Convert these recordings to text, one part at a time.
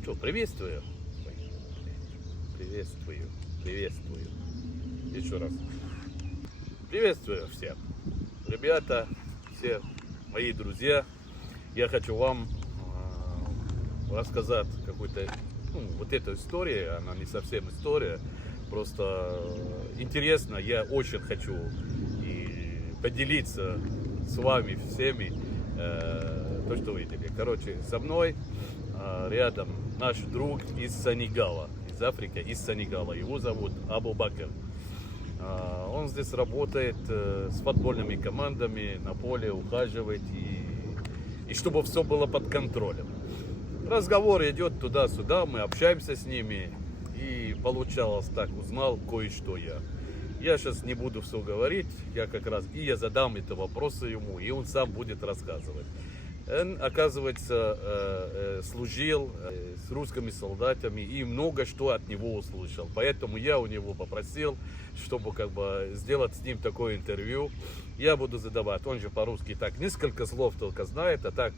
Ну что, приветствую. Приветствую. Еще раз. Приветствую всех. Ребята, все мои друзья. Я хочу вам рассказать какую-то, вот эта история, она не совсем история, просто интересно, я очень хочу и поделиться с вами всеми то, что видели. Короче, со мной рядом наш друг из Сенегала, из Африки, из Сенегала. Его зовут Абу-Бакр. Он здесь работает с футбольными командами, на поле ухаживает, и чтобы все было под контролем. Разговор идет туда-сюда, мы общаемся с ними, и получалось так, узнал кое-что я. Я сейчас не буду все говорить, я как раз я задам эти вопросы ему, и он сам будет рассказывать. Он, оказывается, служил с русскими солдатами и много что от него услышал. Поэтому я у него попросил, чтобы сделать с ним такое интервью. Я буду задавать, он же по-русски так несколько слов только знает, а так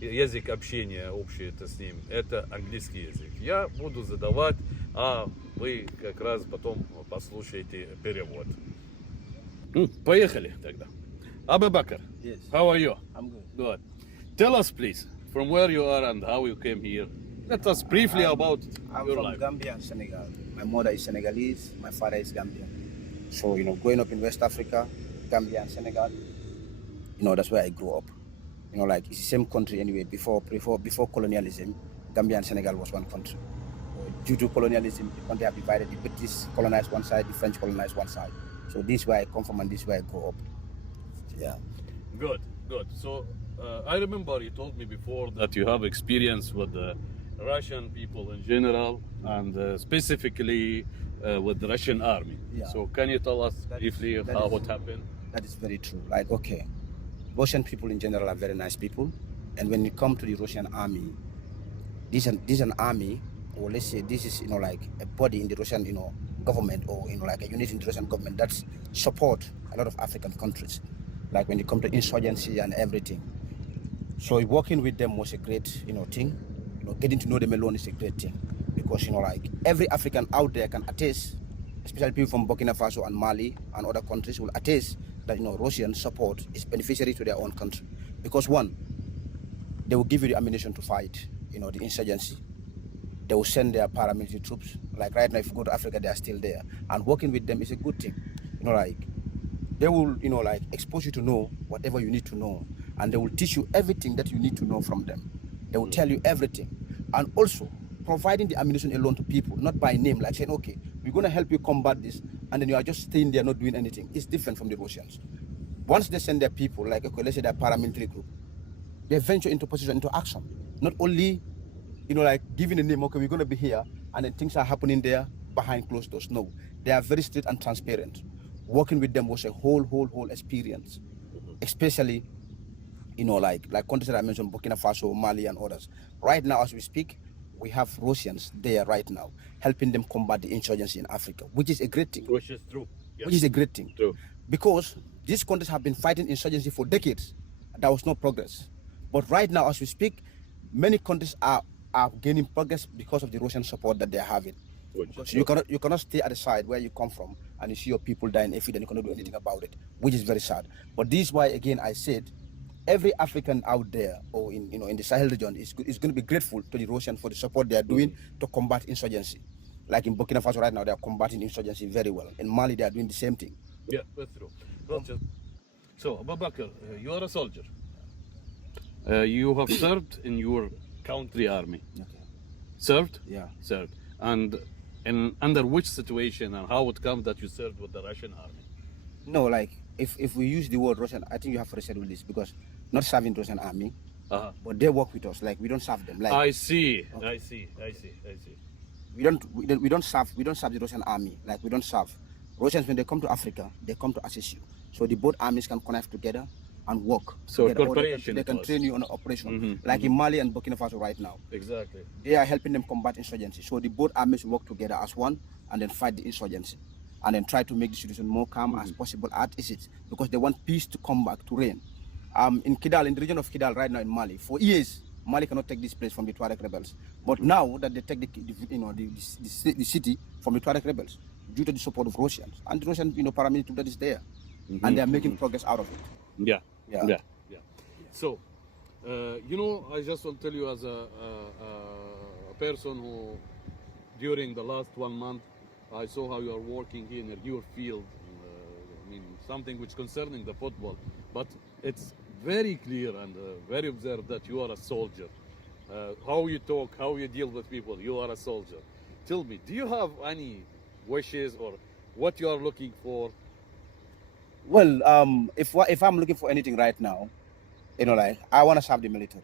язык общения общий это с ним, это английский язык. Я буду задавать, а вы как раз потом послушаете перевод. Поехали тогда. Абу-Бакр, Yes. how are you? I'm good. Good. Tell us, please, from where you are and how you came here. Let us briefly about I'm your from life. Gambia and Senegal. My mother is Senegalese, my father is Gambian. So, growing up in West Africa, Gambia and Senegal, that's where I grew up. It's the same country anyway. Before colonialism, Gambia and Senegal was one country. Due to colonialism, the country have divided. The British colonized one side, the French colonized one side. So this is where I come from and this is where I grew up. Yeah. Good. So I remember you told me before that you have experience with the Russian people in general and specifically with the Russian army. Yeah. So can you tell us briefly how it happened? That is very true. Russian people in general are very nice people. And when you come to the Russian army, this is an army, or let's say this is, a body in the Russian, government, or, a unit in the Russian government that support a lot of African countries. Like when you come to insurgency and everything. So working with them was a great, thing. Getting to know them alone is a great thing. Because, every African out there can attest, especially people from Burkina Faso and Mali and other countries will attest that, Russian support is beneficiary to their own country. Because one, they will give you the ammunition to fight, the insurgency. They will send their paramilitary troops. Like right now, if you go to Africa, they are still there. And working with them is a good thing. They will, expose you to know whatever you need to know. And they will teach you everything that you need to know from them. They will tell you everything. And also, providing the ammunition alone to people, not by name, like saying, okay, we're going to help you combat this, and then you are just staying there not doing anything. It's different from the Russians. Once they send their people, like, okay, let's say their paramilitary group, they venture into position, into action. Not only, giving a name, okay, we're going to be here, and then things are happening there behind closed doors. No, they are very straight and transparent. Working with them was a whole experience, especially, like countries that I mentioned, Burkina Faso, Mali, and others. Right now, as we speak, we have Russians there right now, helping them combat the insurgency in Africa, which is a great thing. Which is true. Yes. Which is a great thing. True. Because these countries have been fighting insurgency for decades. There was no progress. But right now, as we speak, many countries are gaining progress because of the Russian support that they're having. Because you cannot stay at the side where you come from and you see your people dying every day and you cannot do anything about it, which is very sad. But this is why, again, I said, every African out there or in the Sahel region is going to be grateful to the Russians for the support they are doing to combat insurgency. Like in Burkina Faso right now, they are combating insurgency very well. In Mali, they are doing the same thing. Yeah, that's true. So, Abubakar, you are a soldier. You have served in your country army. Okay. Served? Yeah. Served. And under which situation and how it comes that you served with the Russian army? No, if we use the word Russian, I think you have to resettle this because not serving Russian army, but they work with us. We don't serve them. I see. Okay. I see. We don't serve the Russian army. We don't serve. Russians, when they come to Africa, they come to assist you. So the both armies can connect together and work. So together. cooperation. They can train you on an operation. In Mali and Burkina Faso right now. Exactly. They are helping them combat insurgency. So the both armies work together as one and then fight the insurgency. And then try to make the situation more calm as possible as it. Because they want peace to come back, to reign. In Kidal, in the region of Kidal right now in Mali, for years, Mali cannot take this place from the Tuareg rebels. But now that they take the city from the Tuareg rebels, due to the support of Russians and the Russian paramilitary that is there, and they are making progress out of it. Yeah. Yeah. Yeah. Yeah. So, I just want to tell you as a person who, during the last 1 month, I saw how you are working here in your field. Something which concerning the football, but it's very clear and very observed that you are a soldier. How you talk, how you deal with people, you are a soldier. Tell me, do you have any wishes or what you are looking for? Well, if I'm looking for anything right now, I want to serve the military.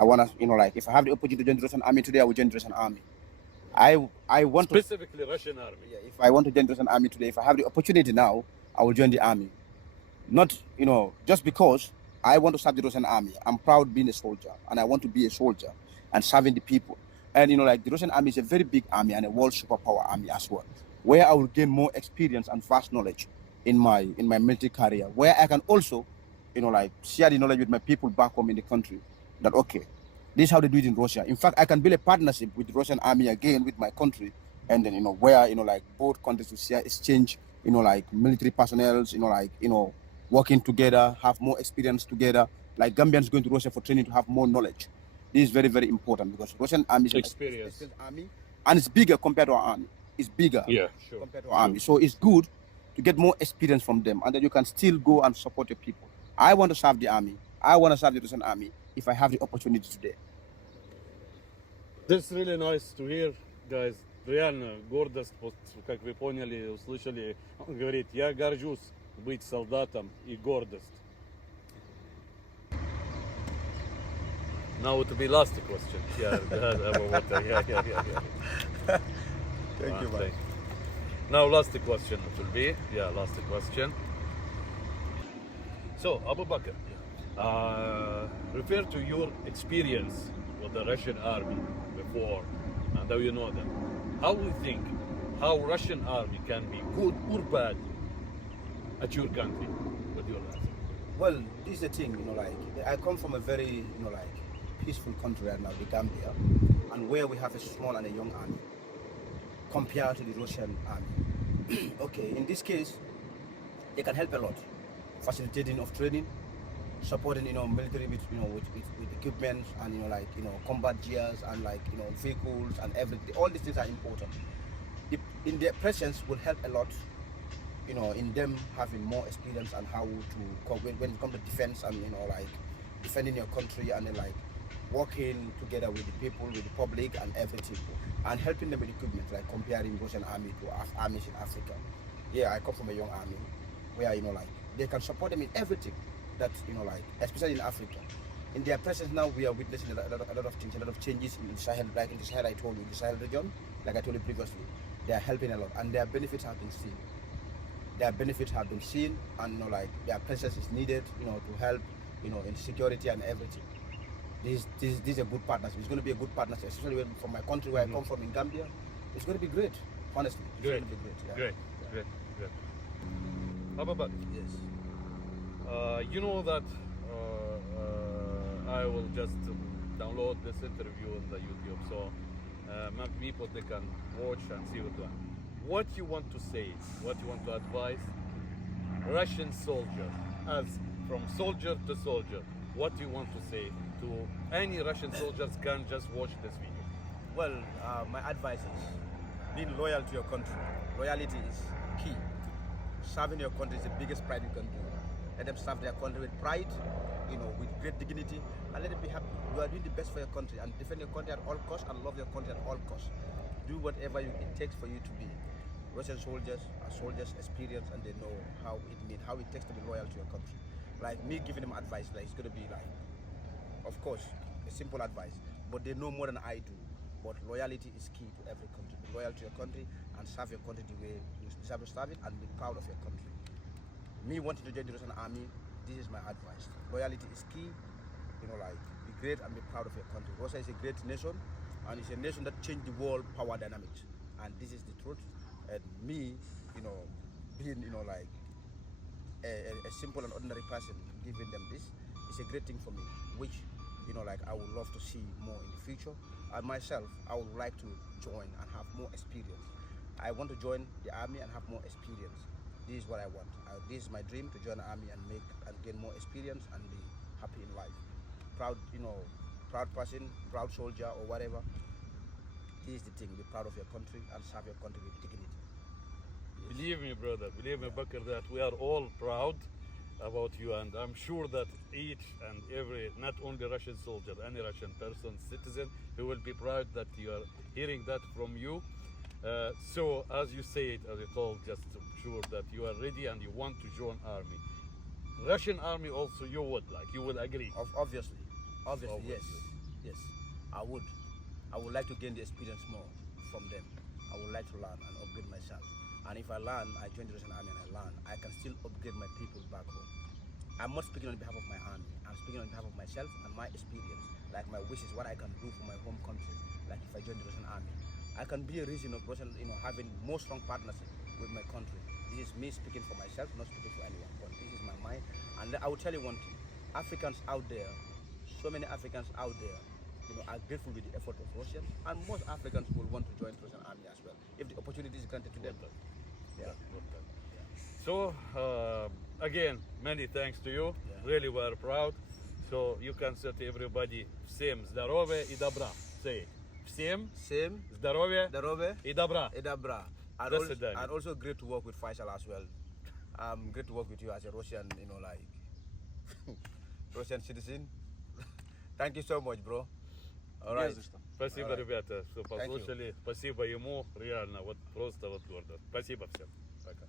I want to, if I have the opportunity to join the Russian army today, I will join the Russian army. I want Specifically Russian army. Yeah, if I want to join the Russian army today, if I have the opportunity now, I will join the army. Not, just because I want to serve the Russian army. I'm proud being a soldier, and I want to be a soldier and serving the people. And the Russian army is a very big army and a world superpower army as well, where I will gain more experience and vast knowledge in my military career, where I can also, share the knowledge with my people back home in the country. That okay, this is how they do it in Russia. In fact, I can build a partnership with the Russian army again with my country, and then where both countries will share, exchange, military personnel, working together, have more experience together. Like Gambians going to Russia for training to have more knowledge. This is very, very important because Russian army is an experienced army, and it's bigger compared to our army. It's bigger, compared to our army. So it's good to get more experience from them, and then you can still go and support your people. I want to serve the army. I want to serve the Russian army if I have the opportunity today. This is really nice to hear, guys. Реально гордость, как вы поняли, услышали, он говорит, я горжусь быть солдатом и гордость. Now it will be last question. Yeah. Thank you, man. Now last question it will be. Yeah, last question. So, Abu Bakr, refer to your experience with the Russian army before, and how you know them. How do you think how Russian army can be good or bad at your country? With your answer. Well, this is the thing, I come from a very, peaceful country right now, the Gambia, and where we have a small and a young army compared to the Russian army. Okay, in this case, they can help a lot, facilitating of training, supporting, military with equipment and combat gears and vehicles and everything. All these things are important. In their presence will help a lot, in them having more experience on how to when it comes to defense and defending your country and then working together with the people, with the public and everything, and helping them with equipment, like comparing Russian army to armies in Africa. Yeah, I come from a young army where they can support them in everything. That especially in Africa, in their presence now, we are witnessing a lot of things, a lot of changes in Sahel. Like in the Sahel, I told you, in the Sahel region, like I told you previously, they are helping a lot, and their benefits have been seen. Their benefits have been seen, and their presence is needed, to help, in security and everything. This is a good partnership. It's going to be a good partnership, especially from my country where I come from in Gambia. It's going to be great, honestly. It's Great. going to be great. Yeah. Great. Abu Bakr, Yes. you know that I will just download this interview on the YouTube, so people they can watch and see what you want to say, what you want to advise Russian soldier, as from soldier to soldier. What you want to say to any Russian soldiers can just watch this video. Well, my advice is being loyal to your country. Loyalty is key. Serving your country is the biggest pride you can do. Let them serve their country with pride, with great dignity, and let them be happy. You are doing the best for your country, and defend your country at all costs and love your country at all costs. Do whatever it takes for you to be. Russian soldiers are soldiers experienced, and they know how it takes to be loyal to your country. Like me giving them advice, it's going to be of course, a simple advice, but they know more than I do. But loyalty is key to every country. Be loyal to your country and serve your country the way you deserve to serve it, and be proud of your country. Me wanting to join the Russian army, this is my advice. Loyalty is key. Be great and be proud of your country. Russia is a great nation, and it's a nation that changed the world power dynamics. And this is the truth. And me, being, a simple and ordinary person, giving them this is a great thing for me, which you know, like I would love to see more in the future. And myself, I would like to join and have more experience. I want to join the army and have more experience. This is what I want. This is my dream, to join the army and gain more experience and be happy in life. Proud, you know, proud person, proud soldier or whatever. This is the thing. Be proud of your country and serve your country with dignity. Yes. Believe me, brother, believe me, Bakr, that we are all proud about you, and I'm sure that each and every, not only Russian soldier, any Russian person, citizen, who will be proud that you are hearing that from you. So, as you said, as you told, just to sure that you are ready and you want to join army. Russian army also you would like, you will agree. Obviously, Obviously. yes, I would like to gain the experience more from them. I would like to learn and upgrade myself. And if I learn, I join the Russian army and I learn, I can still upgrade my people back home. I'm not speaking on behalf of my army. I'm speaking on behalf of myself and my experience, like my wishes, what I can do for my home country. Like if I join the Russian army, I can be a reason of Russian, you know, having more strong partnership with my country. This is me speaking for myself, not speaking for anyone. But this is my mind. And I will tell you one thing: Africans out there, so many Africans out there, you know, are grateful with the effort of Russians, and most Africans will want to join the Russian army as well if the opportunity is granted to them. Yeah. So again, many thanks to you. Yeah. Really, we are proud. So you can say to everybody, всем здоровья и добра. Say it. Всем здоровья и добра. And also great to work with Faisal as well. Great to work with you as a Russian, you know, like Russian citizen. Thank you so much, bro. All right. Спасибо, ребята, что послушали. Спасибо ему, реально, вот просто вот гордо. Спасибо всем. Пока.